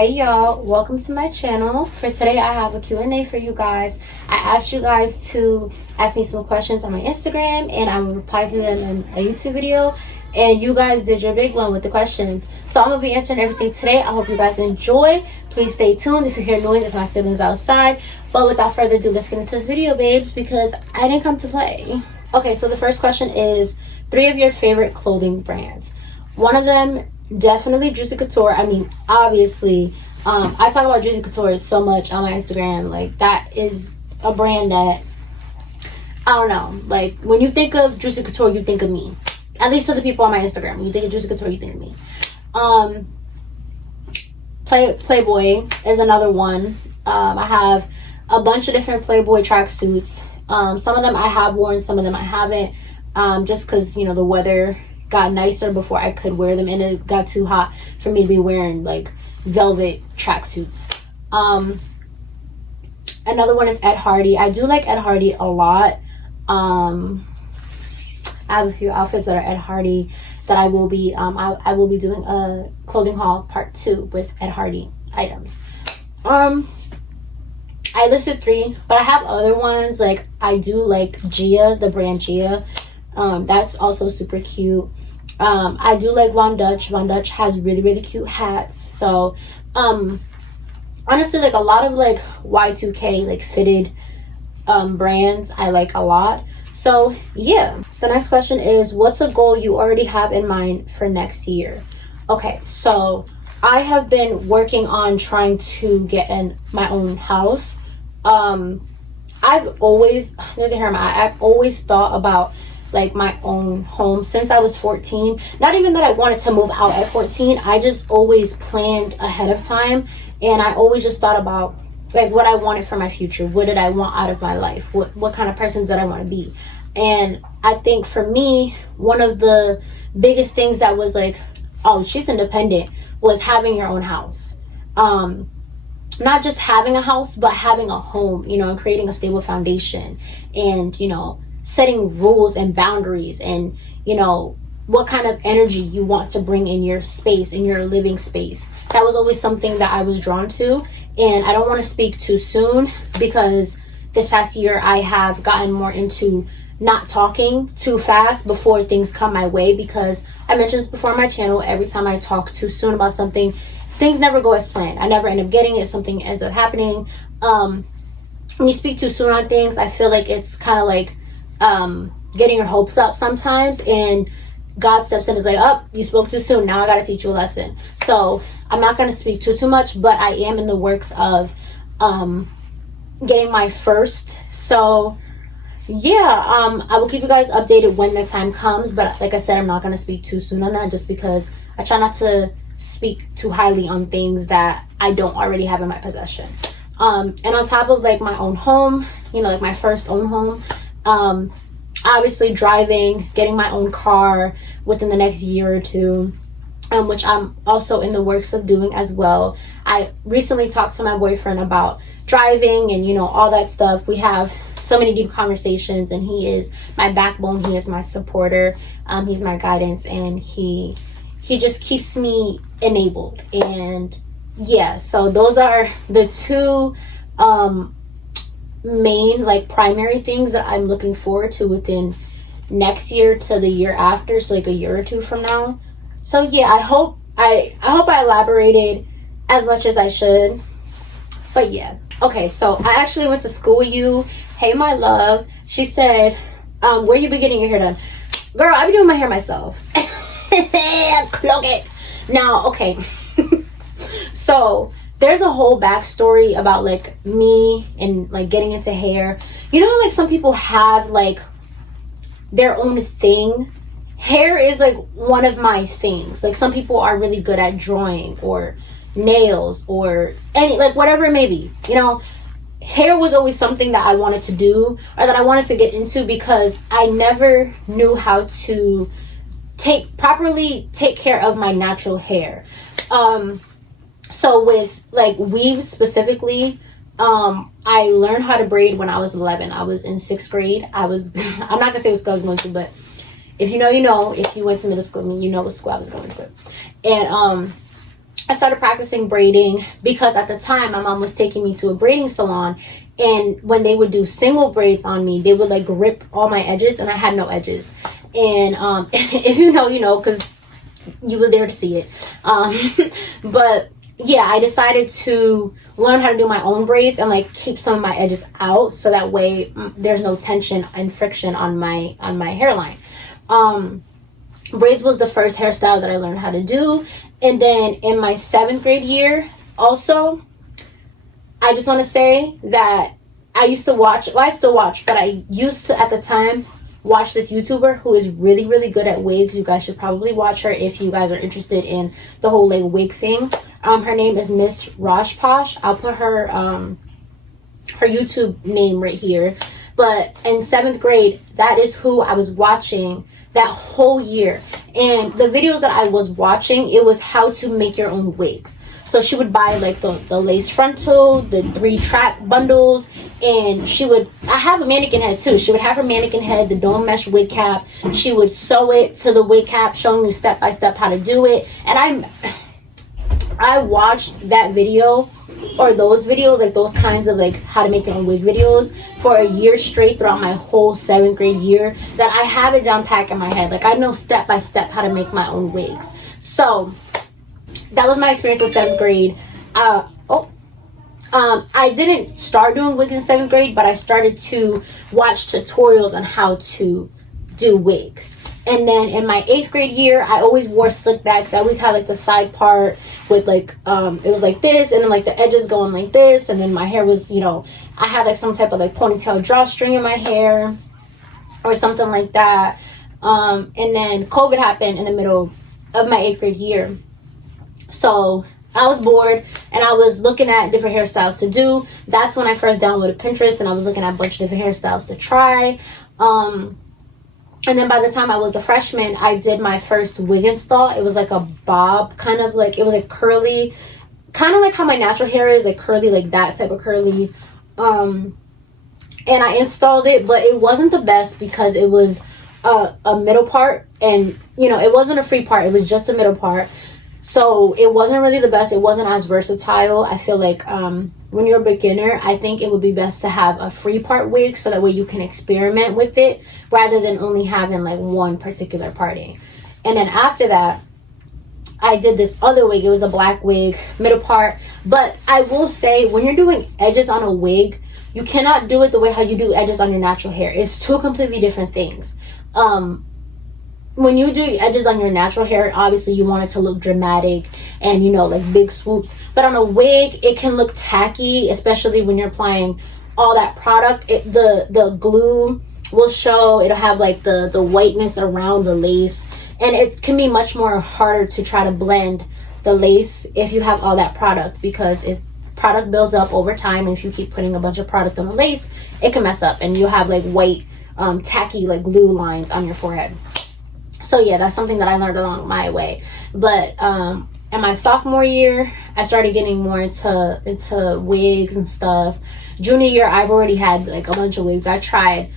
Hey y'all, welcome to my channel. For today I have a Q&A for you guys. I asked you guys to ask me some questions on my Instagram and I will reply to them in a YouTube video, and you guys did your big one with the questions. So I'm gonna be answering everything today. I hope you guys enjoy. Please stay tuned. If you hear noise, it's my siblings outside. But without further ado, let's get into this video, babes, because I didn't come to play. Okay, so the first question is 3 of your favorite clothing brands. One of them, definitely Juicy Couture. I mean, obviously, I talk about Juicy Couture so much on my Instagram. Like, that is a brand that, I don't know, like, when you think of Juicy Couture, you think of me. At least to the people on my Instagram. When you think of Juicy Couture, you think of me. Playboy is another one. I have a bunch of different Playboy tracksuits. Some of them I have worn, some of them I haven't, just because, you know, the weather got nicer before I could wear them, and it got too hot for me to be wearing like velvet tracksuits. Another one is Ed Hardy. I do like Ed Hardy a lot. I have a few outfits that are Ed Hardy that I will be I will be doing a clothing haul part 2 with Ed Hardy items. I listed 3, but I have other ones. Like, I do like Gia, the brand Gia. That's also super cute. I do like Von Dutch. Von Dutch has really cute hats. So honestly, like, a lot of like Y2K like fitted brands I like a lot. So yeah, the next question is, what's a goal you already have in mind for next year? Okay, so I have been working on trying to get in my own house. I've always thought about like my own home since I was 14. Not even that I wanted to move out at 14. I just always planned ahead of time, and I always just thought about like what I wanted for my future. What did I want out of my life? What kind of person did I want to be? And I think for me, one of the biggest things that was like, oh, she's independent, was having your own house. Not just having a house, but having a home, you know, and creating a stable foundation, and, you know, setting rules and boundaries, and, you know, what kind of energy you want to bring in your space, in your living space. That was always something that I was drawn to. And I don't want to speak too soon, because this past year I have gotten more into not talking too fast before things come my way, because I mentioned this before on my channel, every time I talk too soon about something, things never go as planned. I never end up getting it. Something ends up happening. When you speak too soon on things, I feel like it's kind of like getting your hopes up sometimes, and God steps in and is like, oh, you spoke too soon, now I gotta teach you a lesson. So I'm not gonna speak too much, but I am in the works of getting my first. So yeah, I will keep you guys updated when the time comes, but like I said, I'm not gonna speak too soon on that, just because I try not to speak too highly on things that I don't already have in my possession. And on top of like my own home, you know, like my first own home, obviously driving, getting my own car within the next year or 2, which I'm also in the works of doing as well. I recently talked to my boyfriend about driving and, you know, all that stuff. We have so many deep conversations, and he is my backbone. He is my supporter. He's my guidance, and he just keeps me enabled. And yeah, so those are the 2 main, like, primary things that I'm looking forward to within next year to the year after, so like a year or 2 from now. So yeah, I hope I elaborated as much as I should, but yeah. Okay, so I actually went to school with you. Hey, my love. She said, where you be getting your hair done? Girl, I be doing my hair myself. Cloak it. Now, okay. So there's a whole backstory about like me and like getting into hair. You know, like some people have like their own thing. Hair is like one of my things. Like some people are really good at drawing or nails or any, like whatever it may be. You know, hair was always something that I wanted to do, or that I wanted to get into, because I never knew how to properly take care of my natural hair. So with like weaves specifically, I learned how to braid when I was 11. I was in 6th grade. I'm not gonna say what school I was going to, but if you know, you know. If you went to middle school, I mean, you know what school I was going to. And I started practicing braiding because at the time my mom was taking me to a braiding salon, and when they would do single braids on me, they would like rip all my edges, and I had no edges. And if you know, you know, because you was there to see it. But yeah, I decided to learn how to do my own braids and like keep some of my edges out, so that way there's no tension and friction on my hairline. Braids was the first hairstyle that I learned how to do. And then in my 7th grade year, also, I just want to say that I used to watch, well, I still watch, but I used to at the time watch this YouTuber who is really, really good at wigs. You guys should probably watch her if you guys are interested in the whole like wig thing. Her name is Miss Rajposh. I'll put her her YouTube name right here. But in 7th grade, that is who I was watching that whole year. And the videos that I was watching, it was how to make your own wigs. So she would buy like the lace frontal, the 3 track bundles, and she would, I have a mannequin head too. She would have her mannequin head, the dome mesh wig cap. She would sew it to the wig cap, showing you step by step how to do it. And I watched that video, or those videos, like those kinds of like how to make your own wig videos, for a year straight throughout my whole 7th grade year, that I have it down pat in my head. Like I know step by step how to make my own wigs. So that was my experience with 7th grade. I didn't start doing wigs in 7th grade, but I started to watch tutorials on how to do wigs. And then in my 8th grade year, I always wore slick backs. I always had like the side part with like, it was like this, and then like the edges going like this. And then my hair was, you know, I had like some type of like ponytail drawstring in my hair or something like that. And then COVID happened in the middle of my 8th grade year. So I was bored and I was looking at different hairstyles to do. That's when I first downloaded Pinterest, and I was looking at a bunch of different hairstyles to try. And then by the time I was a freshman, I did my first wig install. It was like a bob, kind of like, it was like curly, kind of like how my natural hair is, like curly, like that type of curly. And I installed it, but it wasn't the best because it was a middle part, and you know, it wasn't a free part, it was just a middle part. So it wasn't really the best. It wasn't as versatile. I feel like when you're a beginner, I think it would be best to have a free part wig, so that way you can experiment with it rather than only having like one particular parting. And then after that, I did this other wig. It was a black wig, middle part. But I will say, when you're doing edges on a wig, you cannot do it the way how you do edges on your natural hair. It's 2 completely different things. When you do edges on your natural hair, obviously you want it to look dramatic and, you know, like big swoops. But on a wig, it can look tacky, especially when you're applying all that product. The glue will show. It'll have like the whiteness around the lace. And it can be much more harder to try to blend the lace if you have all that product, because if product builds up over time, and if you keep putting a bunch of product on the lace, it can mess up and you'll have like white, tacky like glue lines on your forehead. So yeah, that's something that I learned along my way. But in my sophomore year, I started getting more into wigs and stuff. Junior year, I've already had like a bunch of wigs. I tried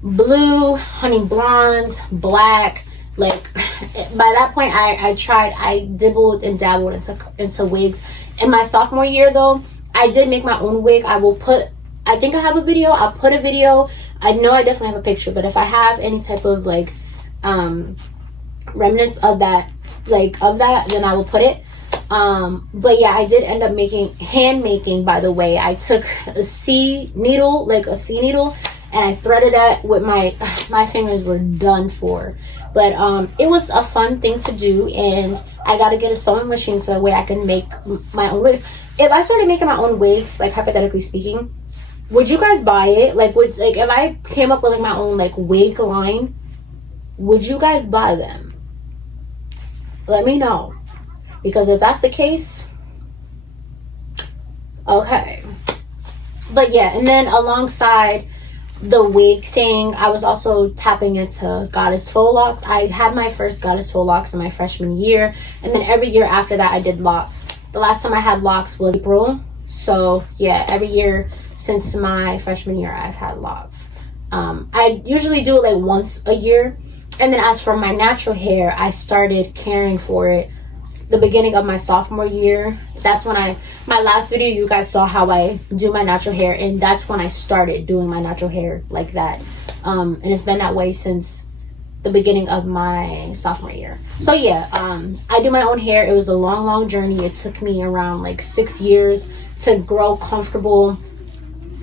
blue, honey blondes, black. Like by that point, I dibbled and dabbled into wigs. In my sophomore year though, I did make my own wig. I think I have a video. I'll put a video. I know I definitely have a picture, but if I have any type of like remnants of that, then I will put it. But yeah, I did end up hand making, by the way. I took a C needle, and I threaded that with my fingers were done for. But it was a fun thing to do, and I got to get a sewing machine so that way I can make my own wigs. If I started making my own wigs, like hypothetically speaking, would you guys buy it? Like if I came up with like my own like wig line, would you guys buy them? Let me know, because if that's the case, okay. But yeah, and then alongside the wig thing, I was also tapping into goddess faux locks. I had my first goddess faux locks in my freshman year, and then every year after that I did locks. The last time I had locks was April. So yeah, every year since my freshman year I've had locks. I usually do it like once a year. And then as for my natural hair, I started caring for it the beginning of my sophomore year. That's when my last video, you guys saw how I do my natural hair, and that's when I started doing my natural hair like that. And it's been that way since the beginning of my sophomore year. So yeah, I do my own hair. It was a long journey. It took me around like 6 years to grow comfortable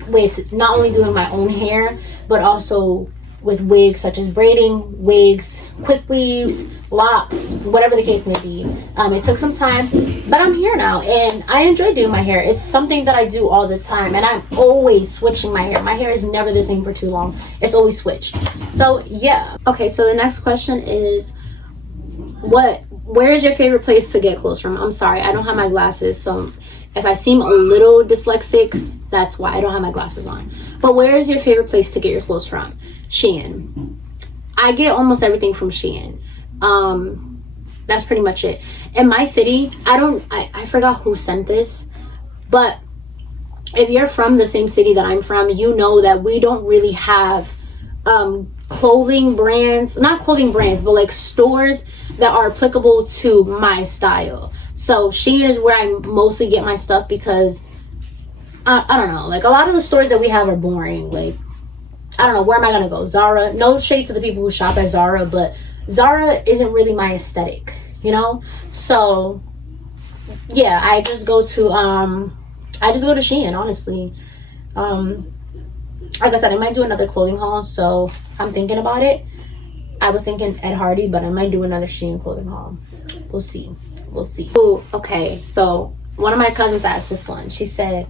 with not only doing my own hair, but also with wigs, such as braiding, wigs, quick weaves, locks, whatever the case may be. It took some time, but I'm here now and I enjoy doing my hair. It's something that I do all the time, and I'm always switching my hair. My hair is never the same for too long. It's always switched. So yeah. Okay, so the next question is, where is your favorite place to get clothes from? I'm sorry, I don't have my glasses, so if I seem a little dyslexic, that's why I don't have my glasses on. But where is your favorite place to get your clothes from? Shein. I get almost everything from Shein. That's pretty much it. In my city, I forgot who sent this, but if you're from the same city that I'm from, you know that we don't really have clothing brands, not clothing brands, but like stores that are applicable to my style. So Shein is where I mostly get my stuff, because I don't know, like a lot of the stores that we have are boring. Like, I don't know, where am I gonna go? Zara. No shade to the people who shop at Zara, but Zara isn't really my aesthetic, you know? So yeah, I just go to Shein, honestly. Like I said, I might do another clothing haul, so I'm thinking about it. I was thinking Ed Hardy, but I might do another Shein clothing haul. We'll see. Ooh, okay, so one of my cousins asked this one. She said,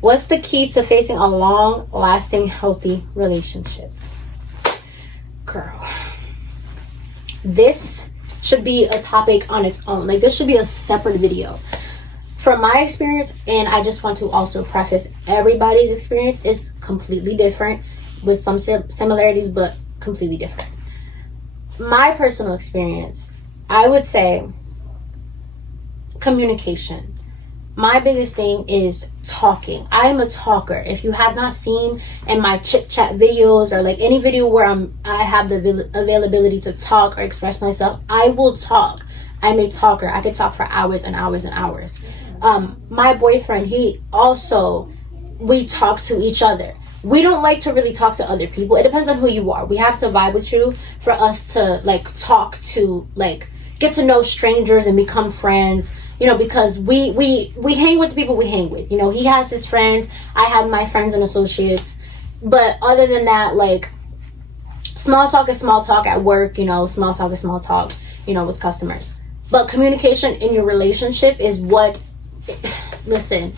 what's the key to facing a long-lasting, healthy relationship? Girl, this should be a topic on its own. Like, this should be a separate video. From my experience, and I just want to also preface, everybody's experience is completely different, with some similarities, but completely different. My personal experience, I would say communication. My biggest thing is talking. I am a talker. If you have not seen in my chit chat videos, or like any video where I have the availability to talk or express myself, I will talk. I'm a talker. I could talk for hours and hours and hours. My boyfriend, we talk to each other. We don't like to really talk to other people. It depends on who you are. We have to vibe with you for us to like talk to, like, get to know strangers and become friends. You know, because we hang with the people we hang with. You know, he has his friends, I have my friends and associates. But other than that, like, small talk is small talk at work, you know, small talk is small talk, you know, with customers. But communication in your relationship is what, listen,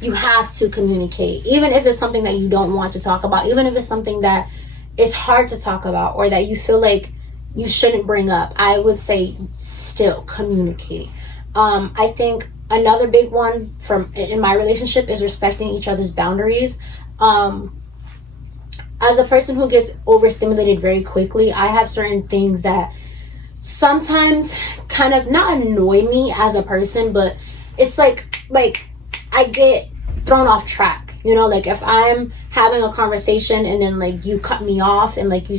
you have to communicate. Even if it's something that you don't want to talk about, even if it's something that is hard to talk about, or that you feel like you shouldn't bring up, I would say still communicate. I think another big one in my relationship is respecting each other's boundaries. As a person who gets overstimulated very quickly, I have certain things that sometimes kind of not annoy me as a person, but it's like I get thrown off track. You know, like if I'm having a conversation and then like you cut me off and like you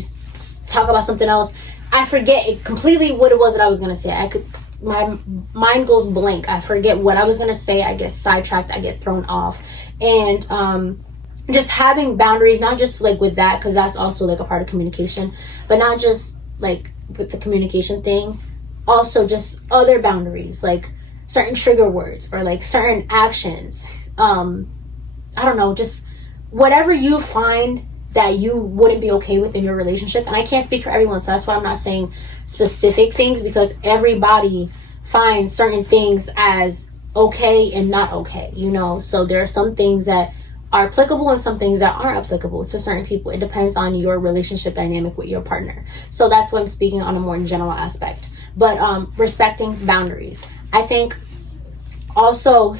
talk about something else, I forget completely what it was that I was gonna say. My mind goes blank. I forget what I was gonna say. I get sidetracked. I get thrown off. And just having boundaries, not just like with that, because that's also like a part of communication, but not just like with the communication thing, also just other boundaries, like certain trigger words or like certain actions. I don't know, just whatever you find that you wouldn't be okay with in your relationship. And I can't speak for everyone, so that's why I'm not saying specific things, because everybody finds certain things as okay and not okay, you know. So there are some things that are applicable and some things that aren't applicable to certain people. It depends on your relationship dynamic with your partner. So that's why I'm speaking on a more general aspect. But respecting boundaries. I think also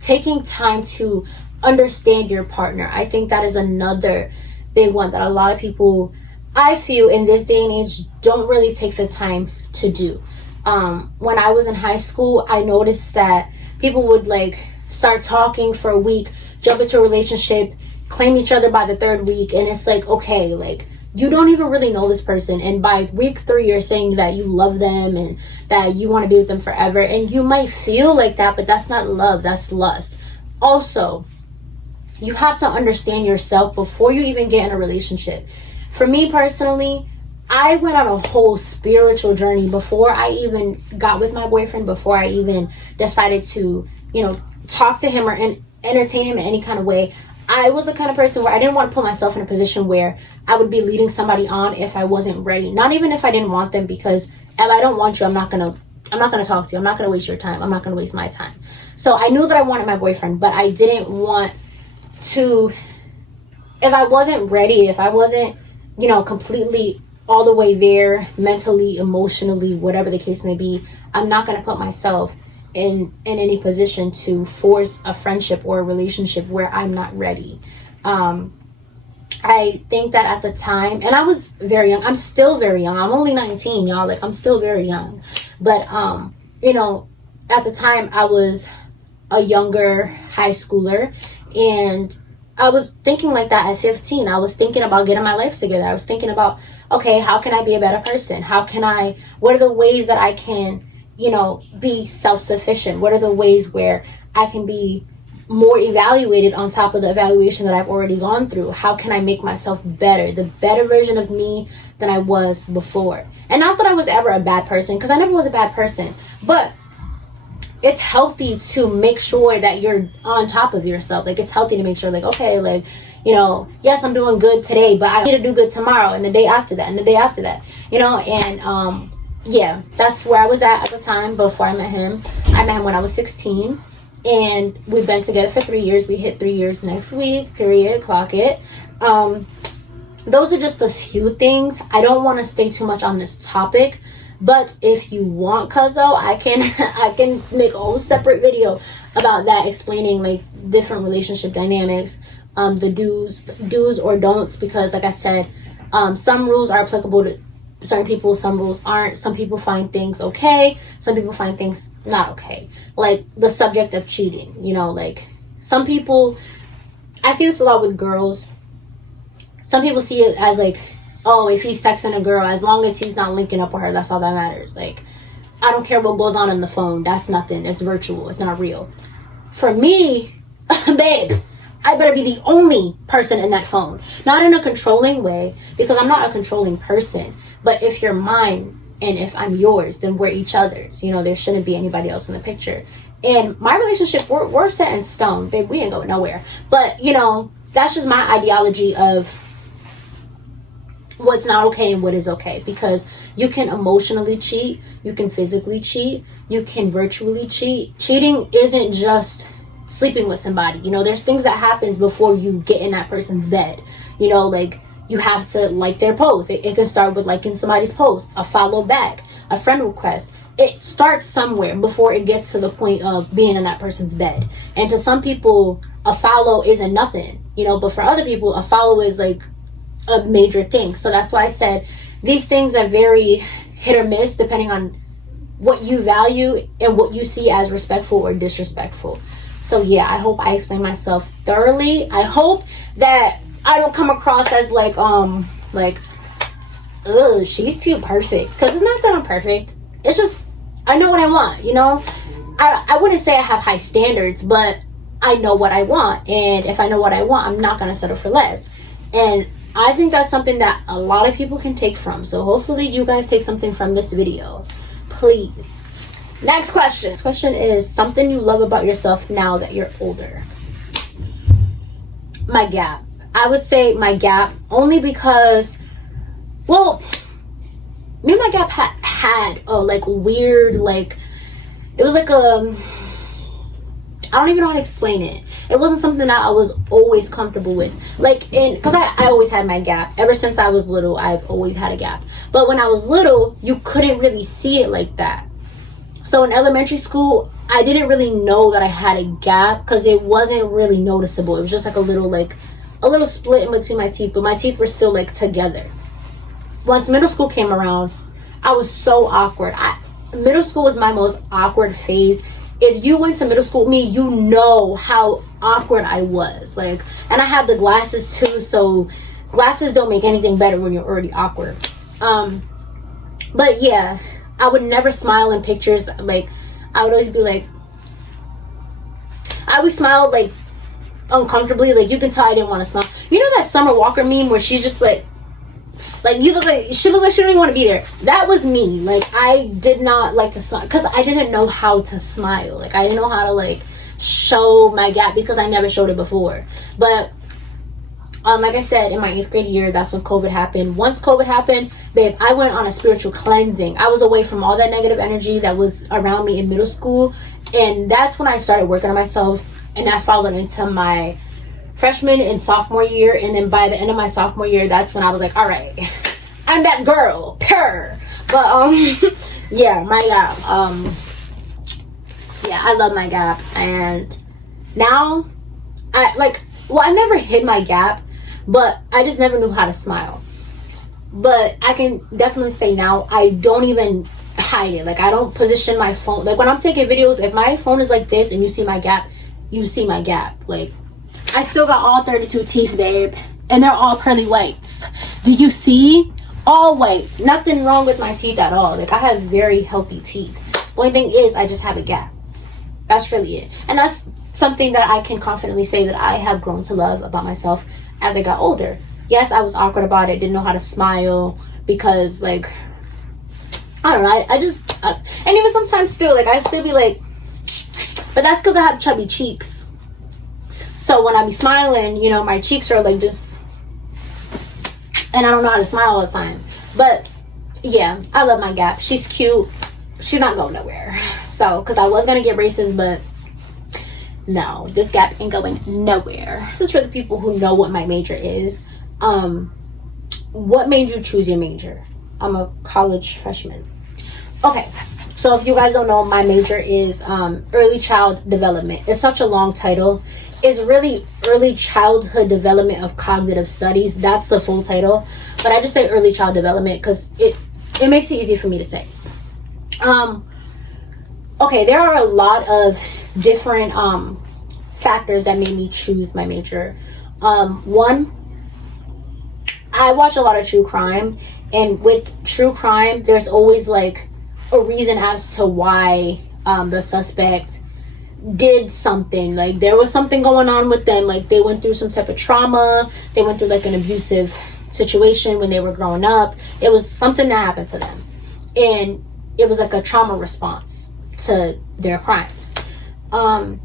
taking time to understand your partner. I think that is another big one that a lot of people, I feel, in this day and age don't really take the time to do. When I was in high school, I noticed that people would like start talking for a week, jump into a relationship, claim each other by the third week, and it's like, okay, like you don't even really know this person, and by week 3 you're saying that you love them and that you want to be with them forever, and you might feel like that, but that's not love, that's lust. Also, you have to understand yourself before you even get in a relationship. For me personally, I went on a whole spiritual journey before I even got with my boyfriend, before I even decided to, talk to him or entertain him in any kind of way. I was the kind of person where I didn't want to put myself in a position where I would be leading somebody on if I wasn't ready. Not even if I didn't want them, because if I don't want you, I'm not gonna talk to you. I'm not gonna waste your time. I'm not gonna waste my time. So I knew that I wanted my boyfriend, but I didn't want to, if I wasn't ready, if I wasn't, completely all the way there, mentally, emotionally, whatever the case may be, I'm not gonna put myself in any position to force a friendship or a relationship where I'm not ready. I think that at the time, and I was very young, I'm still very young, I'm only 19, y'all, like I'm still very young, but at the time I was a younger high schooler, and I was thinking like that at 15. I was thinking about getting my life together. I was thinking about, okay, how can I be a better person? What are the ways that I can, be self-sufficient? What are the ways where I can be more evaluated on top of the evaluation that I've already gone through? How can I make myself better, the better version of me than I was before? And not that I was ever a bad person, because I never was a bad person, but it's healthy to make sure that you're on top of yourself. Like, it's healthy to make sure, like, okay, like, yes, I'm doing good today, but I need to do good tomorrow and the day after that and the day after that, and yeah, that's where I was at the time before I met him. I met him when I was 16, and we've been together for 3 years. We hit 3 years next week, period, clock it. Those are just a few things. I don't want to stay too much on this topic, but if you want, cuzzo, I can make a whole separate video about that, explaining like different relationship dynamics, the do's or don'ts, because like I said, some rules are applicable to certain people, some rules aren't. Some people find things okay, some people find things not okay. Like the subject of cheating, like some people, I see this a lot with girls. Some people see it as like, oh, if he's texting a girl, as long as he's not linking up with her, that's all that matters. Like, I don't care what goes on the phone, that's nothing, it's virtual, it's not real. For me, babe, I better be the only person in that phone. Not in a controlling way, because I'm not a controlling person. But if you're mine and if I'm yours, then we're each other's. There shouldn't be anybody else in the picture. And my relationship, we're set in stone, babe. We ain't going nowhere. But, that's just my ideology of what's not okay and what is okay. Because you can emotionally cheat, you can physically cheat, you can virtually cheat. Cheating isn't just sleeping with somebody. There's things that happens before you get in that person's bed. Like, you have to like their post. It can start with liking somebody's post, a follow back, a friend request. It starts somewhere before it gets to the point of being in that person's bed. And to some people, a follow isn't nothing, but for other people, a follow is like a major thing. So that's why I said these things are very hit or miss depending on what you value and what you see as respectful or disrespectful. So yeah, I hope I explained myself thoroughly. I hope that I don't come across as like, ugh, she's too perfect. Because it's not that I'm perfect. It's just, I know what I want, I wouldn't say I have high standards, but I know what I want. And if I know what I want, I'm not going to settle for less. And I think that's something that a lot of people can take from. So hopefully you guys take something from this video. Please. Next question. This question is something you love about yourself now that you're older. My gap. I would say my gap, only because, well, me and my gap had a like weird, like, it was like a, I don't even know how to explain it. It wasn't something that I was always comfortable with. Like, because I always had my gap. Ever since I was little, I've always had a gap. But when I was little, you couldn't really see it like that. So in elementary school, I didn't really know that I had a gap because it wasn't really noticeable. It was just like a little split in between my teeth, but my teeth were still like together. Once middle school came around, I was so awkward. Middle school was my most awkward phase. If you went to middle school with me, you know how awkward I was. Like, and I had the glasses too, so glasses don't make anything better when you're already awkward. But yeah, I would never smile in pictures. Like, I would always be like, I would smile like uncomfortably. Like, you can tell I didn't want to smile. You know that Summer Walker meme where she's just like you look like she don't even want to be there. That was me. Like, I did not like to smile because I didn't know how to smile. Like, I didn't know how to like show my gap because I never showed it before. But like I said, in my 8th grade year, that's when COVID happened. Once COVID happened, babe, I went on a spiritual cleansing. I was away from all that negative energy that was around me in middle school. And that's when I started working on myself. And that followed into my freshman and sophomore year. And then by the end of my sophomore year, that's when I was like, all right, I'm that girl. Purr. But, yeah, my gap. Yeah, I love my gap. And now, I never hid my gap. But I just never knew how to smile. But I can definitely say now, I don't even hide it. Like, I don't position my phone. Like, when I'm taking videos, if my phone is like this and you see my gap, you see my gap. Like, I still got all 32 teeth, babe. And they're all pearly whites. Did you see? All whites. Nothing wrong with my teeth at all. Like, I have very healthy teeth. The only thing is, I just have a gap. That's really it. And that's something that I can confidently say that I have grown to love about myself as I got older. Yes, I was awkward about it, didn't know how to smile because, like, I don't know, and even sometimes still, like, I still be like, but that's because I have chubby cheeks. So when I be smiling, you know, my cheeks are like just, and I don't know how to smile all the time. But yeah, I love my gap. She's cute. She's not going nowhere. So, because I was going to get braces, but no, this gap ain't going nowhere. This is for the people who know what my major is. What made you choose your major? I'm a college freshman. Okay, so if you guys don't know, my major is early child development. It's such a long title. It's really early childhood development of cognitive studies. That's the full title. But I just say early child development because it makes it easy for me to say. Okay, there are a lot of different factors that made me choose my major. One, I watch a lot of true crime, and with true crime, there's always like a reason as to why the suspect did something. Like, there was something going on with them. Like, they went through some type of trauma. They went through like an abusive situation when they were growing up. It was something that happened to them, and it was like a trauma response to their crimes. And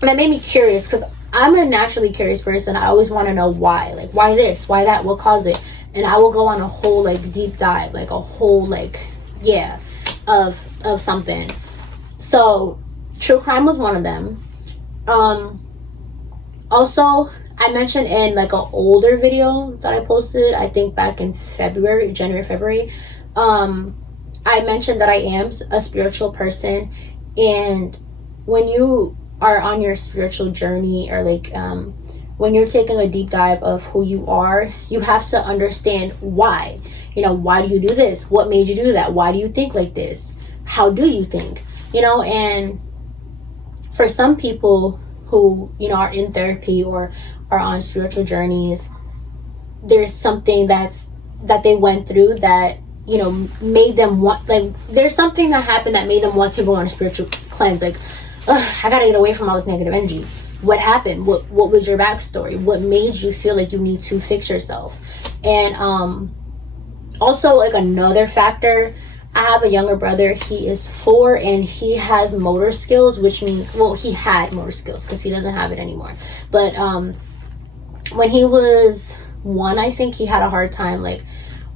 that made me curious because I'm a naturally curious person. I always want to know why. Like, why this? Why that? What caused it? And I will go on a whole like deep dive, like a whole like, yeah, of something. So true crime was one of them. Also, I mentioned in like an older video that I posted, I think back in January, February, I mentioned that I am a spiritual person. And when you are on your spiritual journey, or like when you're taking a deep dive of who you are, you have to understand why. You know, why do you do this? What made you do that? Why do you think like this? How do you think? You know, and for some people who, you know, are in therapy or are on spiritual journeys, there's something that they went through that, you know, made them want, like, there's something that happened that made them want to go on a spiritual cleanse. Like, I gotta get away from all this negative energy. What happened? What was your backstory? What made you feel like you need to fix yourself? And also, like, another factor, I have a younger brother. He is 4 and he has motor skills, which means, well, he had motor skills because he doesn't have it anymore. But when he was 1, I think he had a hard time like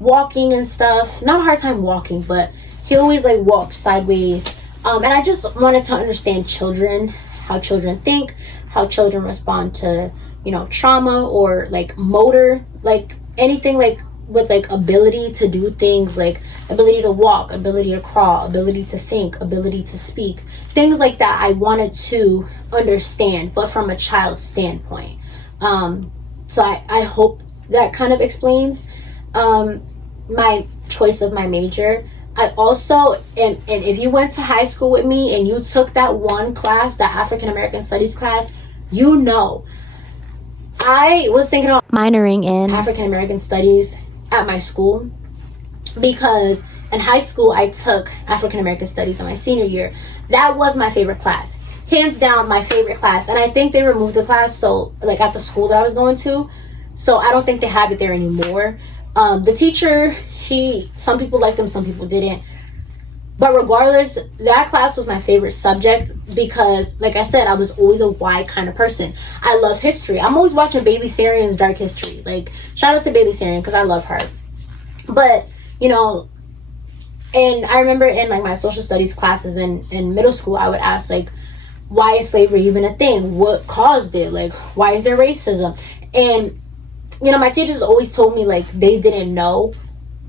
walking and stuff. Not a hard time walking, but he always like walked sideways. And I just wanted to understand children, how children think, how children respond to, you know, trauma or like motor, like anything like with like ability to do things, like ability to walk, ability to crawl, ability to think, ability to speak, things like that. I wanted to understand, but from a child's standpoint. So I hope that kind of explains my choice of my major. I also, and if you went to high school with me and you took that one class, that African American Studies class, you know, I was thinking about minoring in African American studies at my school, because in high school I took African American studies in my senior year. That was my favorite class, hands down my favorite class. And I think they removed the class, so like at the school that I was going to, so I don't think they have it there anymore. The teacher, some people liked him, some people didn't. But regardless, that class was my favorite subject because, like I said, I was always a wide kind of person. I love history. I'm always watching Bailey Sarian's Dark History. Like, shout out to Bailey Sarian because I love her. But, you know, and I remember in like my social studies classes in middle school, I would ask like, why is slavery even a thing? What caused it? Like, why is there racism? And, you know, my teachers always told me like they didn't know.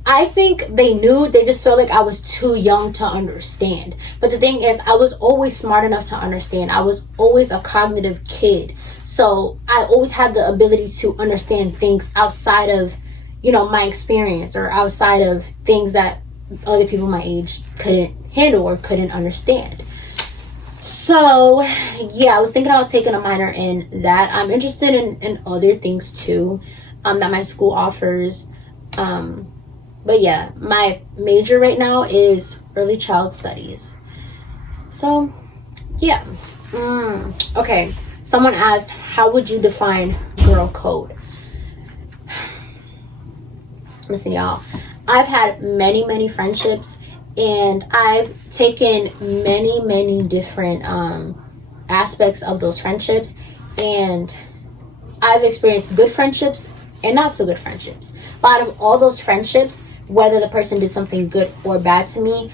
I think they knew, they just felt like I was too young to understand. But the thing is, I was always smart enough to understand. I was always a cognitive kid. So I always had the ability to understand things outside of, you know, my experience or outside of things that other people my age couldn't handle or couldn't understand. So yeah, I was thinking about taking a minor in that. I'm interested in other things too, that my school offers. But yeah, my major right now is early child studies. So yeah. Okay, someone asked, how would you define girl code? Listen, y'all, I've had many friendships, and I've taken many different aspects of those friendships, and I've experienced good friendships and not so good friendships. But out of all those friendships, whether the person did something good or bad to me,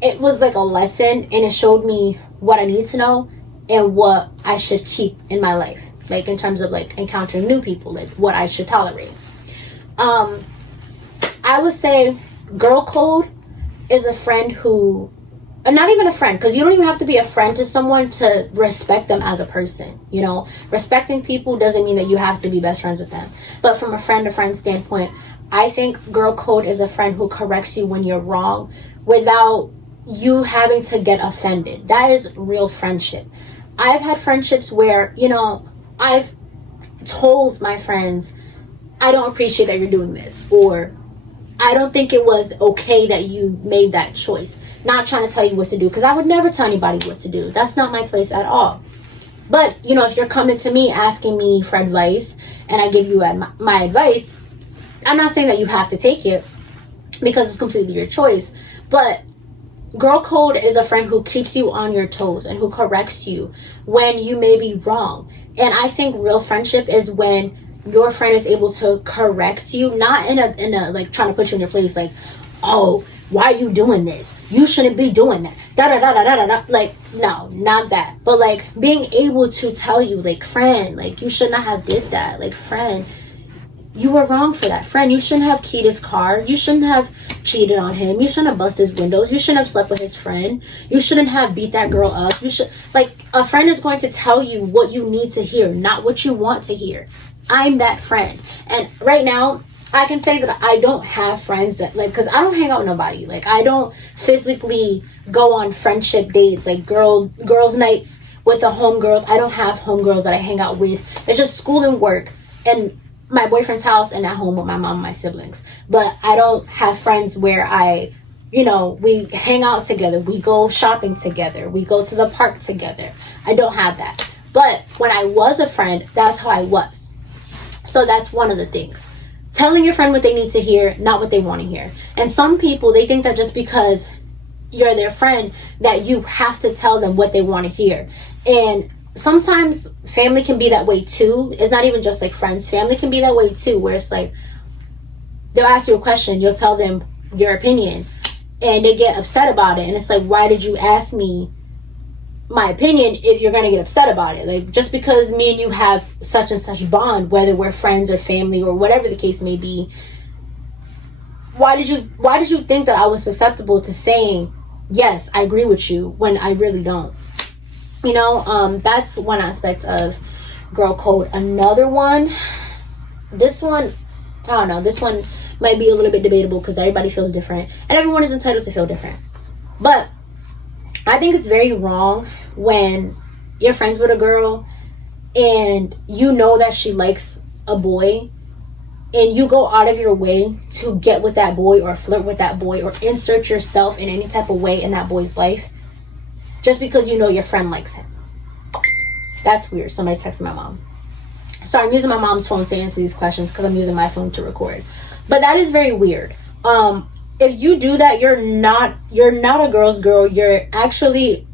it was like a lesson, and it showed me what I need to know and what I should keep in my life, like in terms of like encountering new people, like what I should tolerate. I would say girl code is a friend who, not even a friend, because you don't even have to be a friend to someone to respect them as a person. You know, respecting people doesn't mean that you have to be best friends with them. But from a friend to friend standpoint, I think girl code is a friend who corrects you when you're wrong without you having to get offended. That is real friendship. I've had friendships where, you know, I've told my friends, I don't appreciate that you're doing this, or I don't think it was okay that you made that choice. Not trying to tell you what to do, because I would never tell anybody what to do. That's not my place at all. But, you know, if you're coming to me asking me for advice and I give you my advice, I'm not saying that you have to take it because it's completely your choice. But girl code is a friend who keeps you on your toes and who corrects you when you may be wrong. And I think real friendship is when your friend is able to correct you, not in a like trying to put you in your place, like, oh, why are you doing this? You shouldn't be doing that. Da da da da da da. Like, no, not that. But like being able to tell you, like, friend, like you should not have did that. Like, friend, you were wrong for that. Friend, you shouldn't have keyed his car. You shouldn't have cheated on him. You shouldn't have busted his windows. You shouldn't have slept with his friend. You shouldn't have beat that girl up. You should, like, a friend is going to tell you what you need to hear, not what you want to hear. I'm that friend. And right now, I can say that I don't have friends that, like, because I don't hang out with nobody. Like, I don't physically go on friendship dates, like girls' nights with the homegirls. I don't have homegirls that I hang out with. It's just school and work and my boyfriend's house and at home with my mom and my siblings. But I don't have friends where you know, we hang out together. We go shopping together. We go to the park together. I don't have that. But when I was a friend, that's how I was. So that's one of the things. Telling your friend what they need to hear, not what they want to hear. And some people, they think that just because you're their friend, that you have to tell them what they want to hear. And sometimes family can be that way too. It's not even just like friends. Family can be that way too, where it's like, they'll ask you a question, you'll tell them your opinion, and they get upset about it. And it's like, why did you ask me my opinion if you're gonna get upset about it? Like, just because me and you have such and such bond, whether we're friends or family or whatever the case may be, why did you think that I was susceptible to saying, yes, I agree with you, when I really don't? You know, that's one aspect of girl code. Another one, this one, I don't know, this one might be a little bit debatable because everybody feels different and everyone is entitled to feel different. But I think it's very wrong when you're friends with a girl and you know that she likes a boy, and you go out of your way to get with that boy or flirt with that boy or insert yourself in any type of way in that boy's life just because you know your friend likes him. That's weird. Somebody's texting my mom. So I'm using my mom's phone to answer these questions because I'm using my phone to record. But that is very weird. If you do that, you're not a girl's girl. You're actually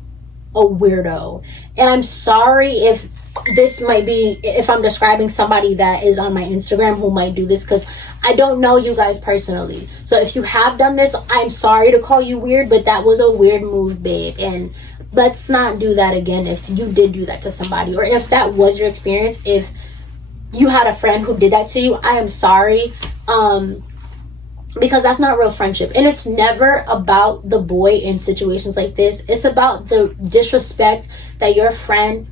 a weirdo. And I'm sorry if this might be, if I'm describing somebody that is on my Instagram who might do this, because I don't know you guys personally. So if you have done this, I'm sorry to call you weird, but that was a weird move, babe. And let's not do that again if you did do that to somebody, or if that was your experience. If you had a friend who did that to you, I am sorry. Because that's not real friendship. And it's never about the boy in situations like this. It's about the disrespect that your friend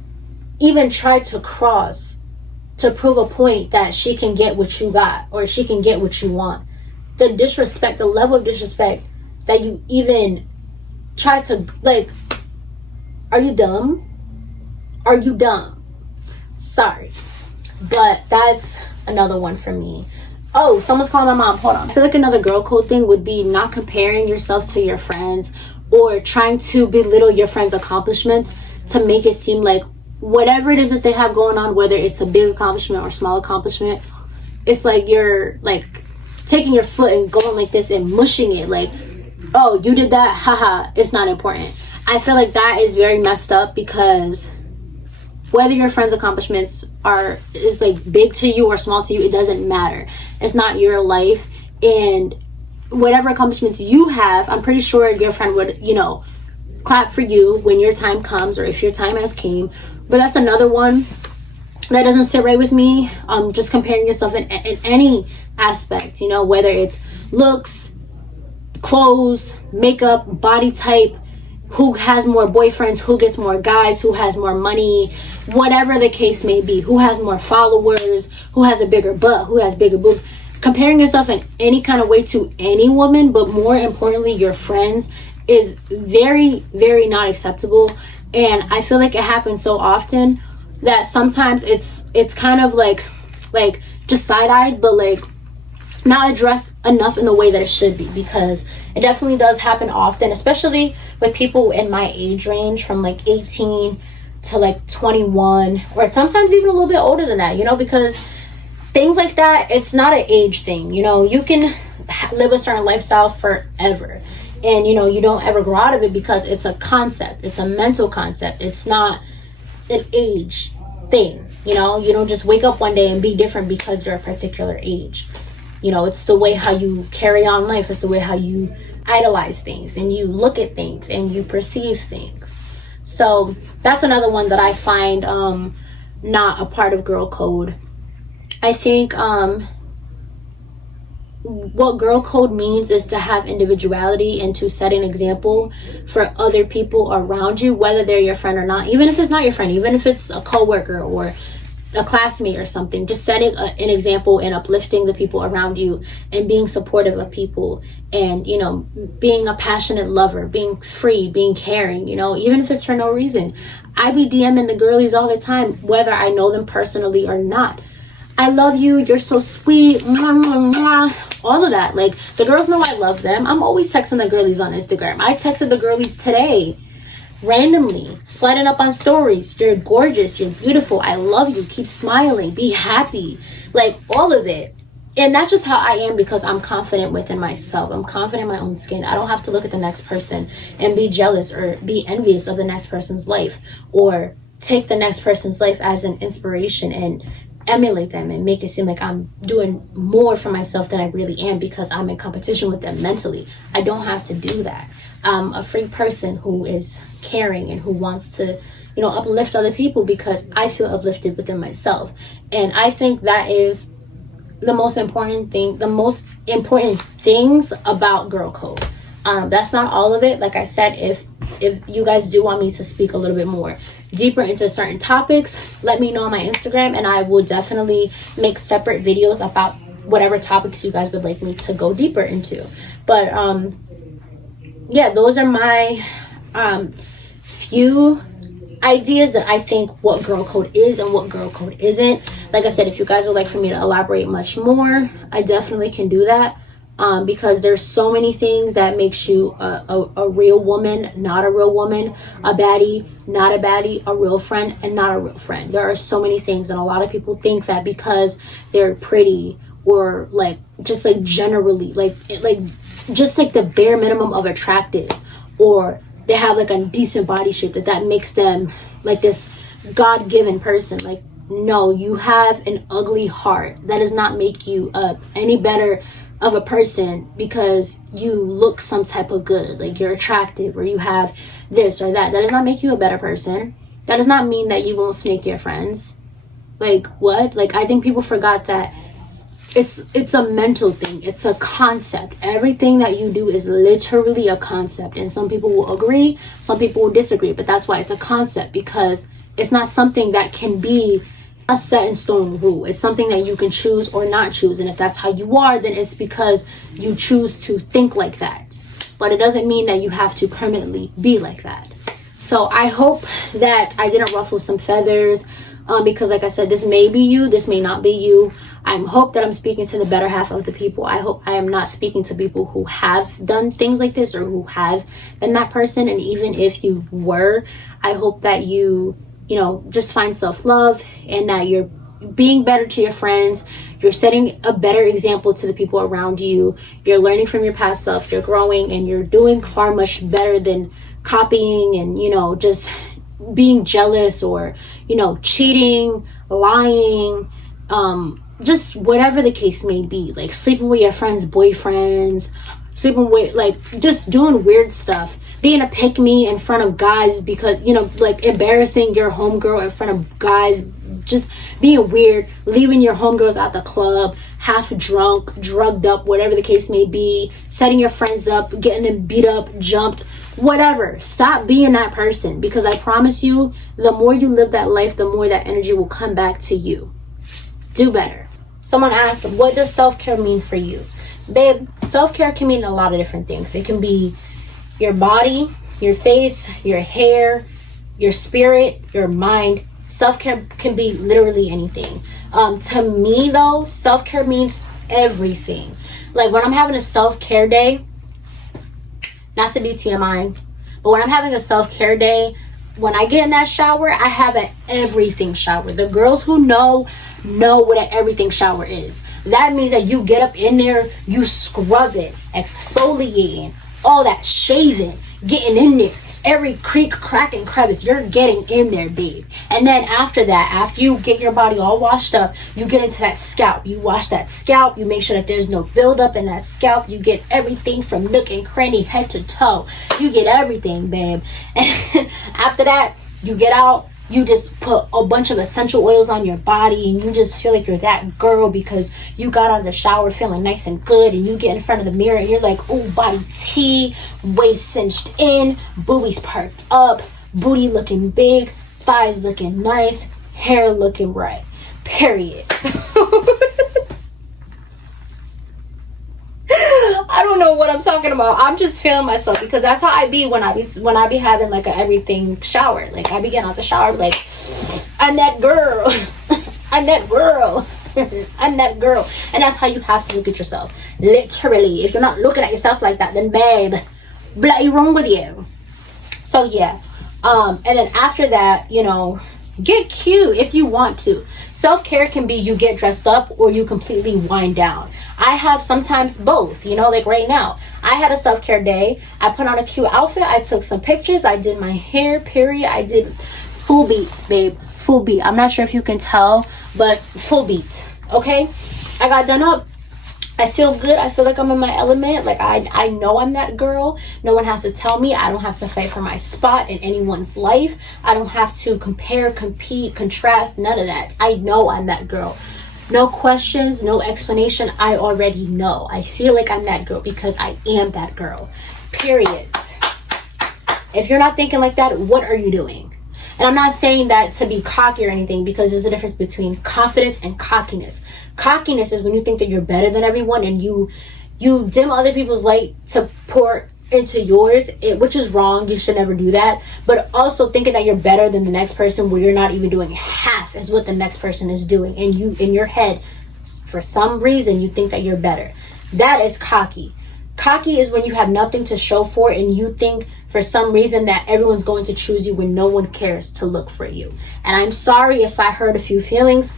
even tried to cross to prove a point that she can get what you got, or she can get what you want. The disrespect, the level of disrespect that you even try to, like, are you dumb? Are you dumb? Sorry. But that's another one for me. Oh, someone's calling my mom. Hold on. I feel like another girl code thing would be not comparing yourself to your friends, or trying to belittle your friends' accomplishments to make it seem like whatever it is that they have going on, whether it's a big accomplishment or small accomplishment, it's like you're like taking your foot and going like this and mushing it. Like, oh, you did that? Haha, it's not important. I feel like that is very messed up, because whether your friends' accomplishments is like big to you or small to you, it doesn't matter. It's not your life. And whatever accomplishments you have, I'm pretty sure your friend would, clap for you when your time comes, or if your time has came. But that's another one that doesn't sit right with me. Just comparing yourself in any aspect, whether it's looks, clothes, makeup, body type, who has more boyfriends, who gets more guys, who has more money, whatever the case may be, who has more followers, who has a bigger butt, who has bigger boobs. Comparing yourself in any kind of way to any woman, but more importantly your friends, is very, very not acceptable. And I feel like it happens so often that sometimes it's kind of like just side-eyed, but like not addressed enough in the way that it should be, because it definitely does happen often, especially with people in my age range from like 18 to like 21, or sometimes even a little bit older than that, because things like that, it's not an age thing. You can live a certain lifestyle forever, and you don't ever grow out of it, because it's a concept, it's a mental concept, it's not an age thing. You don't just wake up one day and be different because you're a particular age. It's the way how you carry on life. It's the way how you idolize things, and you look at things, and you perceive things. So that's another one that I find not a part of girl code. I think what girl code means is to have individuality and to set an example for other people around you, whether they're your friend or not. Even if it's not your friend, even if it's a coworker or a classmate or something, just setting an example and uplifting the people around you, and being supportive of people, and being a passionate lover, being free, being caring, even if it's for no reason. I be DMing the girlies all the time, whether I know them personally or not. I love you, you're so sweet, mwah, mwah, mwah. All of that. Like, the girls know I love them. I'm always texting the girlies on Instagram. I texted the girlies today, randomly, sliding up on stories. You're gorgeous, you're beautiful, I love you, keep smiling, be happy, like all of it. And that's just how I am, because I'm confident within myself. I'm confident in my own skin. I don't have to look at the next person and be jealous or be envious of the next person's life, or take the next person's life as an inspiration and emulate them and make it seem like I'm doing more for myself than I really am, because I'm in competition with them mentally. I don't have to do that. I'm a free person who is caring and who wants to, uplift other people, because I feel uplifted within myself. And I think that is the most important thing, the most important things about girl code. That's not all of it. Like I said, if you guys do want me to speak a little bit more deeper into certain topics, let me know on my Instagram, and I will definitely make separate videos about whatever topics you guys would like me to go deeper into. But yeah, those are my few ideas that I think what girl code is and what girl code isn't. Like I said, if you guys would like for me to elaborate much more, I definitely can do that. Because there's so many things that makes you a real woman, not a real woman, a baddie, not a baddie, a real friend, and not a real friend. There are so many things, and a lot of people think that because they're pretty or like just like generally like just like the bare minimum of attractive, or they have like a decent body shape, that makes them like this God-given person. Like, no, you have an ugly heart. That does not make you any better of a person because you look some type of good, like you're attractive or you have this or that. That does not make you a better person. That does not mean that you won't snake your friends. Like, what? Like, I think people forgot that it's a mental thing. It's a concept. Everything that you do is literally a concept, and some people will agree, some people will disagree, but that's why it's a concept, because it's not something that can be a set in stone rule. It's something that you can choose or not choose, and if that's how you are, then it's because you choose to think like that. But it doesn't mean that you have to permanently be like that. So I hope that I didn't ruffle some feathers, because like I said, this may be you, this may not be you. I hope that I'm speaking to the better half of the people. I hope I am not speaking to people who have done things like this or who have been that person. And even if you were, I hope that you know, just find self-love, and that you're being better to your friends. You're setting a better example to the people around you. You're learning from your past self. You're growing, and you're doing far much better than copying and, you know, just being jealous or, you know, cheating, lying, just whatever the case may be. Like sleeping with your friends' boyfriends, sleeping with, like, just doing weird stuff, being a pick-me in front of guys because, you know, like embarrassing your homegirl in front of guys, just being weird, leaving your homegirls at the club, half drunk, drugged up, whatever the case may be, setting your friends up, getting them beat up, jumped, whatever. Stop being that person, because I promise you, the more you live that life, the more that energy will come back to you. Do better. Someone asked, what does self-care mean for you? Babe, self-care can mean a lot of different things. It can be your body, your face, your hair, your spirit, your mind. Self-care can be literally anything. To me though, self-care means everything. Like when I'm having a self-care day, not to be TMI, but when I'm having a self-care day, when I get in that shower, I have an everything shower. The girls who know what an everything shower is. That means that you get up in there, you scrub it, exfoliating, all that shaving, getting in there. Every creak, crack, and crevice, you're getting in there, babe. And then after that, after you get your body all washed up, you get into that scalp. You wash that scalp. You make sure that there's no buildup in that scalp. You get everything from nook and cranny, head to toe. You get everything, babe. And after that, you get out. You just put a bunch of essential oils on your body, and you just feel like you're that girl because you got out of the shower feeling nice and good, and you get in front of the mirror and you're like, oh, body tea, waist cinched in, boobies perked up, booty looking big, thighs looking nice, hair looking right. Period. I don't know what I'm talking about. I'm just feeling myself because that's how I be when I be having like a everything shower. Like I be getting out the shower like, I'm that girl. I'm that girl. I'm that girl. And that's how you have to look at yourself. Literally. If you're not looking at yourself like that, then babe, bloody wrong with you. So yeah. And then after that, you know, get cute if you want to. Self-care can be you get dressed up or you completely wind down. I have sometimes both, you know, like right now. I had a self-care day. I put on a cute outfit. I took some pictures. I did my hair, period. I did full beats, babe. Full beat. I'm not sure if you can tell, but full beat. Okay? I got done up. I feel good. I feel like I'm in my element. Like I know I'm that girl. No one has to tell me. I don't have to fight for my spot in anyone's life. I don't have to compare, compete, contrast, none of that. I know I'm that girl. No questions, no explanation. I already know. I feel like I'm that girl because I am that girl. Period. If you're not thinking like that, what are you doing? And I'm not saying that to be cocky or anything, because there's a difference between confidence and cockiness. Cockiness is when you think that you're better than everyone and you dim other people's light to pour into yours, which is wrong. You should never do that. But also thinking that you're better than the next person where you're not even doing half as what the next person is doing, and you in your head for some reason you think that you're better. That is cocky. Cocky is when you have nothing to show for it and you think for some reason that everyone's going to choose you when no one cares to look for you. And I'm sorry if I hurt a few feelings,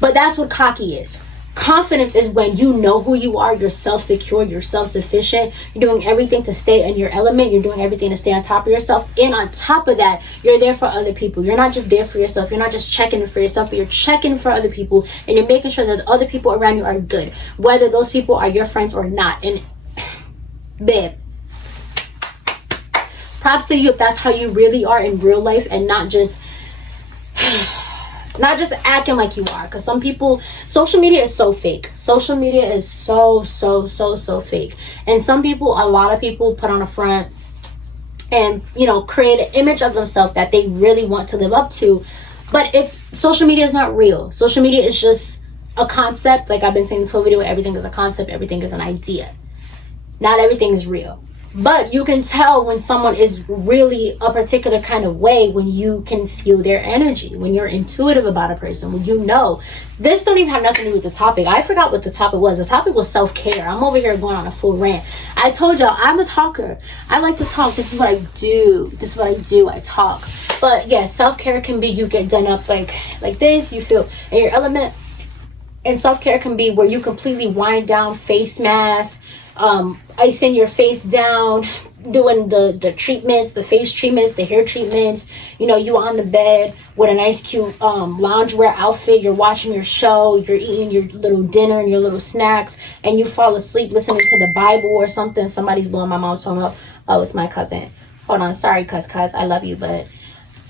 but that's what cocky is. Confidence is when you know who you are, you're self-secure, you're self-sufficient, you're doing everything to stay in your element, you're doing everything to stay on top of yourself, and on top of that, you're there for other people. You're not just there for yourself, you're not just checking for yourself, but you're checking for other people, and you're making sure that the other people around you are good, whether those people are your friends or not. And babe, props to you if that's how you really are in real life, and not just acting like you are. Because some people, social media is so fake. Social media is so fake. And some people, a lot of people put on a front and, you know, create an image of themselves that they really want to live up to. But social media is not real. Social media is just a concept. Like I've been saying this whole video, everything is a concept, everything is an idea. Not everything is real. But you can tell when someone is really a particular kind of way when you can feel their energy, when you're intuitive about a person, when you know. This don't even have nothing to do with the topic. I forgot what the topic was. The topic was self-care. I'm over here going on a full rant. I told y'all I'm a talker. I like to talk. This is what I do. This is what I do. I talk. But yeah, self-care can be you get done up like this. You feel in your element. And self-care can be where you completely wind down, face mask, icing your face down, doing the treatments, the face treatments, the hair treatments. You know, you on the bed with a nice cute loungewear outfit, you're watching your show, you're eating your little dinner and your little snacks, and you fall asleep listening to the Bible or something. Somebody's blowing my mom's phone up. Oh, it's my cousin. Hold on, sorry cuz I love you, but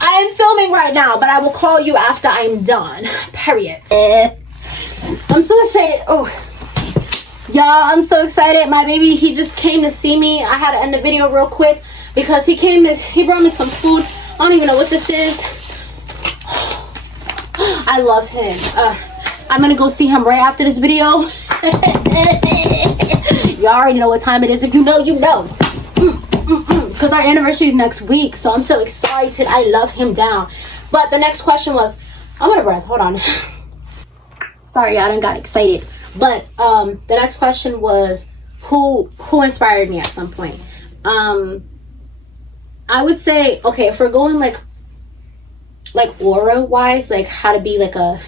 I am filming right now, but I will call you after I'm done. Period. I'm so excited. Oh, y'all, I'm so excited. My baby, he just came to see me. I had to end the video real quick because he brought me some food. I don't even know what this is. I love him. I'm gonna go see him right after this video. You already know what time it is. If you know, you know. Because our anniversary is next week, so I'm so excited. I love him down. But the next question was, I'm out of breath. Hold on. Sorry, I done got excited. But the next question was, who inspired me at some point? I would say, okay, if we're going like aura wise, like how to be like a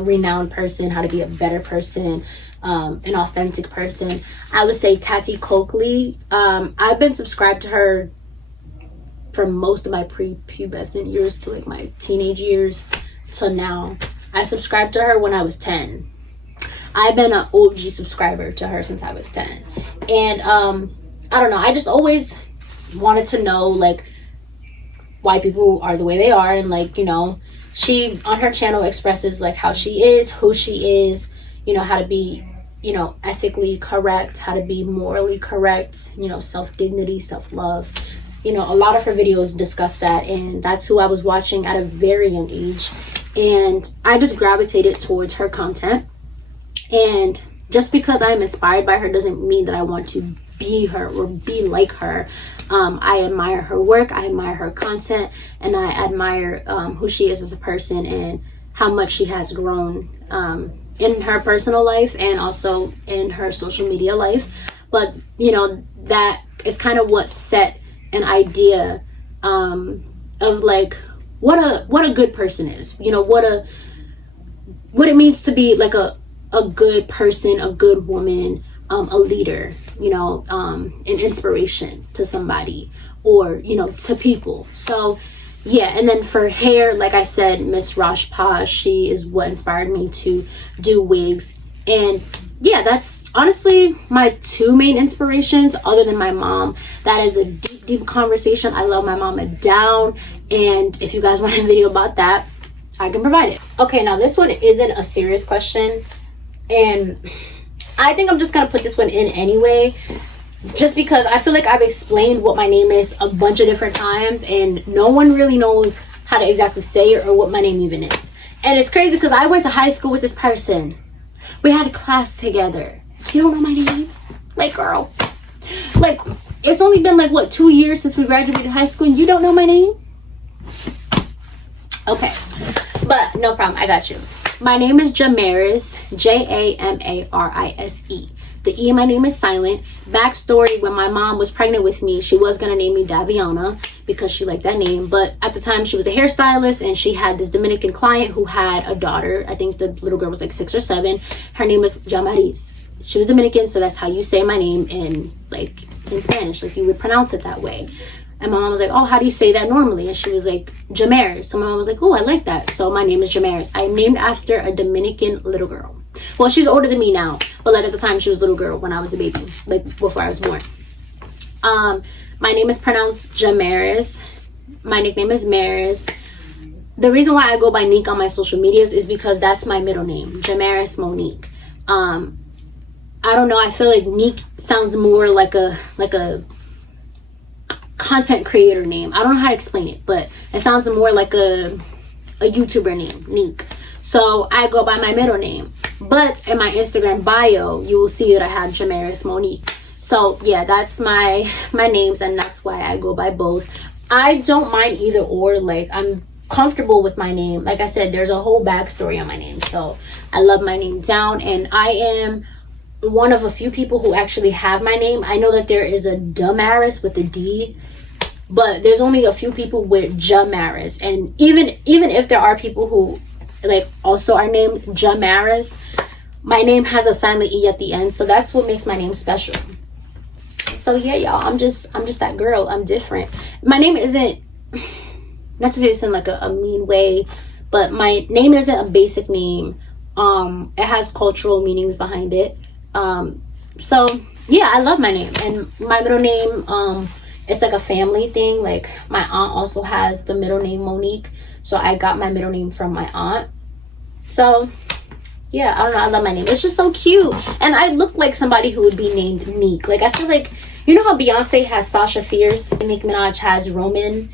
renowned person, how to be a better person, an authentic person, I would say Tati Coakley. I've been subscribed to her for most of my prepubescent years to like my teenage years till now. I subscribed to her when I was 10. I've been an OG subscriber to her since I was 10. And I don't know, I just always wanted to know like why people are the way they are, and like, you know, she on her channel expresses like how she is, who she is, you know, how to be, you know, ethically correct, how to be morally correct, you know, self-dignity, self-love. You know, a lot of her videos discuss that, and that's who I was watching at a very young age. And I just gravitated towards her content. And just because I'm inspired by her doesn't mean that I want to be her or be like her. I admire her work, I admire her content, and I admire who she is as a person and how much she has grown in her personal life and also in her social media life. But, you know, that is kind of what set an idea of like what a good person is, you know, what it means to be like a good person, a good woman, a leader, you know, an inspiration to somebody or, you know, to people. So yeah. And then for hair, like I said, Miss Rajpal, she is what inspired me to do wigs. And yeah, that's honestly my two main inspirations other than my mom. That is a deep conversation. I love my mama down, and if you guys want a video about that, I can provide it. Okay, now this one isn't a serious question, and I think I'm just gonna put this one in anyway, just because I feel like I've explained what my name is a bunch of different times and no one really knows how to exactly say it or what my name even is. And it's crazy because I went to high school with this person. We had a class together. You don't know my name? Like, girl, like, It's only been like, what, 2 years since we graduated high school and you don't know my name? Okay, but no problem, I got you. My name is Jamaris, Jamarise. The E in my name is silent. Backstory, when my mom was pregnant with me, she was going to name me Daviana because she liked that name. But at the time, she was a hairstylist and she had this Dominican client who had a daughter. I think the little girl was like 6 or 7. Her name was Jamaris. She was Dominican, so that's how you say my name in Spanish. Like, you would pronounce it that way. And my mom was like, oh, how do you say that normally? And she was like, Jamaris. So my mom was like, oh, I like that. So my name is Jamaris. I'm named after a Dominican little girl. Well, she's older than me now, but like at the time she was a little girl when I was a baby, like before I was born. My name is pronounced Jamaris. My nickname is Maris. The reason why I go by Nique on my social medias is because that's my middle name, Jamaris Monique. I don't know, I feel like Nique sounds more like a content creator name. I don't know how to explain it, but it sounds more like a YouTuber name, Nique. So I go by my middle name. But in my Instagram bio, you will see that I have Jamaris Monique. So yeah, that's my names, and that's why I go by both. I don't mind either or. Like, I'm comfortable with my name. Like I said, there's a whole backstory on my name. So I love my name down, and I am one of a few people who actually have my name. I know that there is a Damaris with a D, but there's only a few people with Jamaris. And even if there are people who like also are named Jamaris, my name has a silent E at the end, so that's what makes my name special. So yeah, y'all, I'm just that girl. I'm different. My name isn't, not to say this in like a mean way, but my name isn't a basic name. It has cultural meanings behind it. So yeah, I love my name. And my middle name, it's like a family thing. Like, my aunt also has the middle name Monique, so I got my middle name from my aunt. So yeah, I don't know, I love my name. It's just so cute, and I look like somebody who would be named Nique. Like, I feel like, you know how Beyonce has Sasha Fierce, Nicki Minaj has Roman?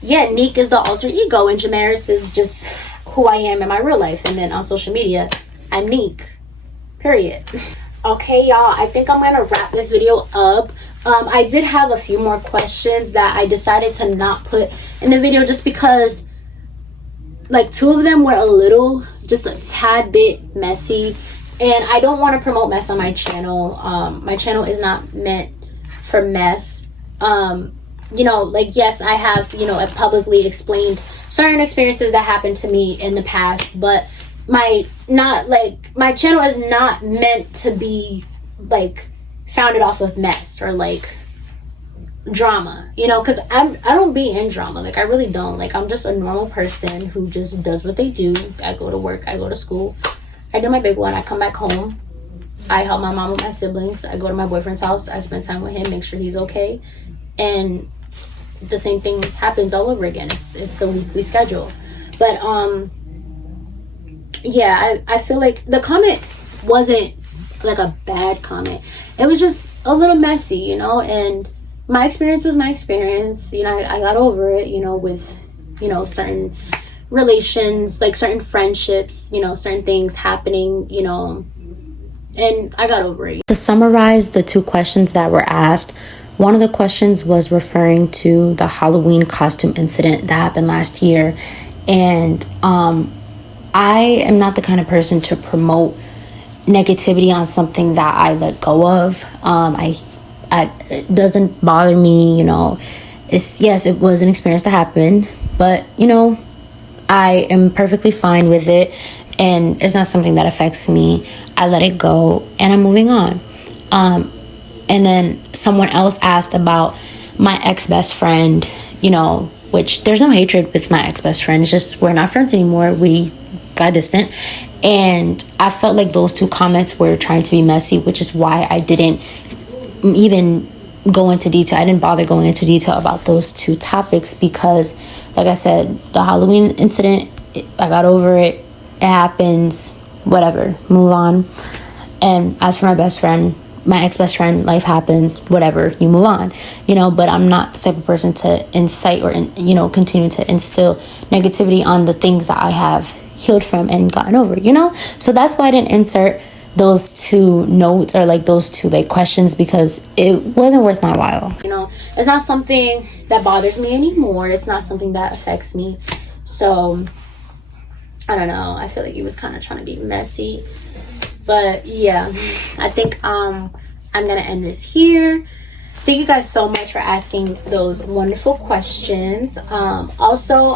Yeah, Nique is the alter ego, and Jamaris is just who I am in my real life, and then on social media I'm Nique, period. Okay, y'all, I think I'm gonna wrap this video up. I did have a few more questions that I decided to not put in the video just because, like, 2 of them were just a tad bit messy, and I don't want to promote mess on my channel. My channel is not meant for mess. You know, like, yes, I have, you know, publicly explained certain experiences that happened to me in the past, but my channel is not meant to be like founded off of mess or like drama, you know, because I don't be in drama. Like, I really don't. Like, I'm just a normal person who just does what they do. I go to work, I go to school, I do my big one, I come back home, I help my mom with my siblings, I go to my boyfriend's house, I spend time with him, make sure he's okay, and the same thing happens all over again. It's a weekly schedule. But yeah, I feel like the comment wasn't like a bad comment. It was just a little messy, you know, and my experience was my experience. You know, I got over it, you know, with, you know, certain relations, like certain friendships, you know, certain things happening, you know, and I got over it. To summarize the 2 questions that were asked, one of the questions was referring to the Halloween costume incident that happened last year. And I am not the kind of person to promote negativity on something that I let go of. It doesn't bother me, you know. Yes, it was an experience that happened, but, you know, I am perfectly fine with it, and it's not something that affects me. I let it go, and I'm moving on. And then someone else asked about my ex-best friend, you know, which there's no hatred with my ex-best friend. It's just we're not friends anymore. We got distant. And I felt like those 2 comments were trying to be messy, which is why I didn't even go into detail. I didn't bother going into detail about those 2 topics because, like I said, the Halloween incident, I got over it. It happens, whatever, move on. And as for my best friend, my ex-best friend, life happens, whatever, you move on, you know. But I'm not the type of person to incite or, you know, continue to instill negativity on the things that I have healed from and gotten over, you know. So that's why I didn't insert those two notes or like those two like questions because it wasn't worth my while. You know, it's not something that bothers me anymore. It's not something that affects me. So I don't know, I feel like he was kind of trying to be messy. But yeah, I think I'm gonna end this here. Thank you guys so much for asking those wonderful questions. I also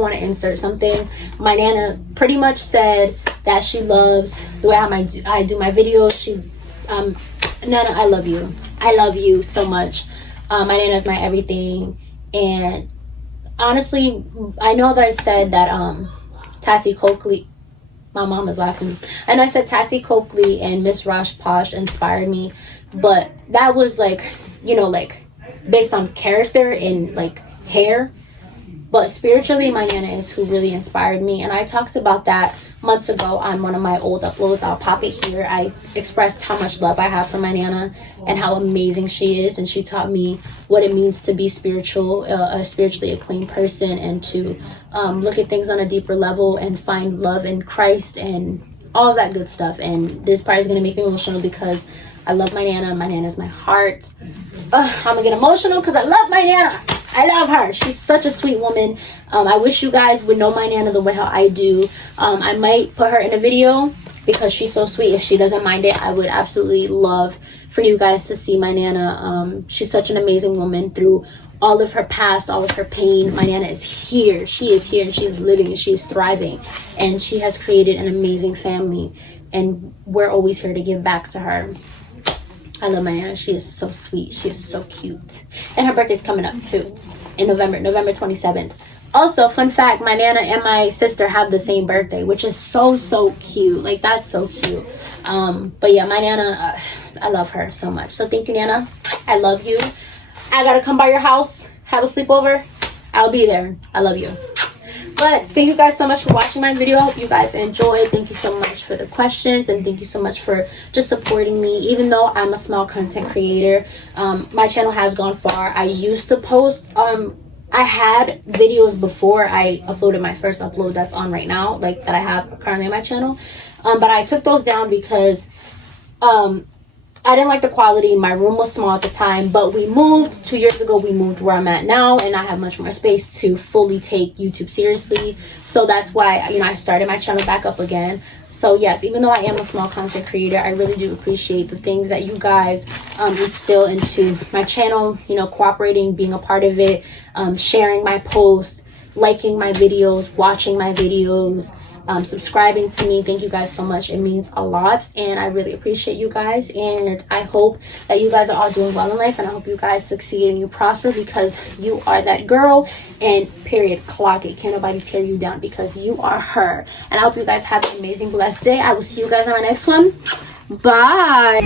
want to insert something. My Nana pretty much said that she loves the way I do my videos. Nana, I love you. I love you so much. My Nana's my everything. And honestly, I know that I said that Tati Coakley, my mom is laughing, and I said Tati Coakley and Miss Rosh Posh inspired me, but that was like, you know, like based on character and like hair. But spiritually, my Nana is who really inspired me, and I talked about that months ago on one of my old uploads. I'll pop it here. I expressed how much love I have for my Nana and how amazing she is, and she taught me what it means to be spiritual, a spiritually acclaimed person, and to look at things on a deeper level and find love in Christ and all of that good stuff. And this part is going to make me emotional because I love my Nana. My Nana's my heart. I'm gonna get emotional because I love my Nana. I love her. She's such a sweet woman. I wish you guys would know my Nana the way how I do. I might put her in a video because she's so sweet. If she doesn't mind it, I would absolutely love for you guys to see my Nana. She's such an amazing woman through all of her past, all of her pain. My Nana is here. She is here and she's living and she's thriving. And she has created an amazing family. And we're always here to give back to her. I love my Nana. She is so sweet. She is so cute. And her birthday's coming up too in November 27th. Also, fun fact, my Nana and my sister have the same birthday, which is so cute. Like, that's so cute. But yeah, my Nana, I love her so much. So thank you, Nana. I love you. I gotta come by your house, have a sleepover. I'll be there. I love you. But thank you guys so much for watching my video. I hope you guys enjoyed. Thank you so much for the questions, and thank you so much for just supporting me. Even though I'm a small content creator, my channel has gone far. I used to post, I had videos before I uploaded my first upload that's on right now, like that I have currently on my channel. But I took those down because I didn't like the quality. My room was small at the time, but we moved 2 years ago. We moved where I'm at now, and I have much more space to fully take YouTube seriously. So that's why, you know, I started my channel back up again. So yes, even though I am a small content creator, I really do appreciate the things that you guys instill into my channel, you know, cooperating, being a part of it, sharing my posts, liking my videos, watching my videos, subscribing to me. Thank you guys so much. It means a lot, and I really appreciate you guys, and I hope that you guys are all doing well in life, and I hope you guys succeed and you prosper, because you are that girl, and period, clock it. Can't nobody tear you down because you are her. And I hope you guys have an amazing, blessed day. I will see you guys on my next one. Bye.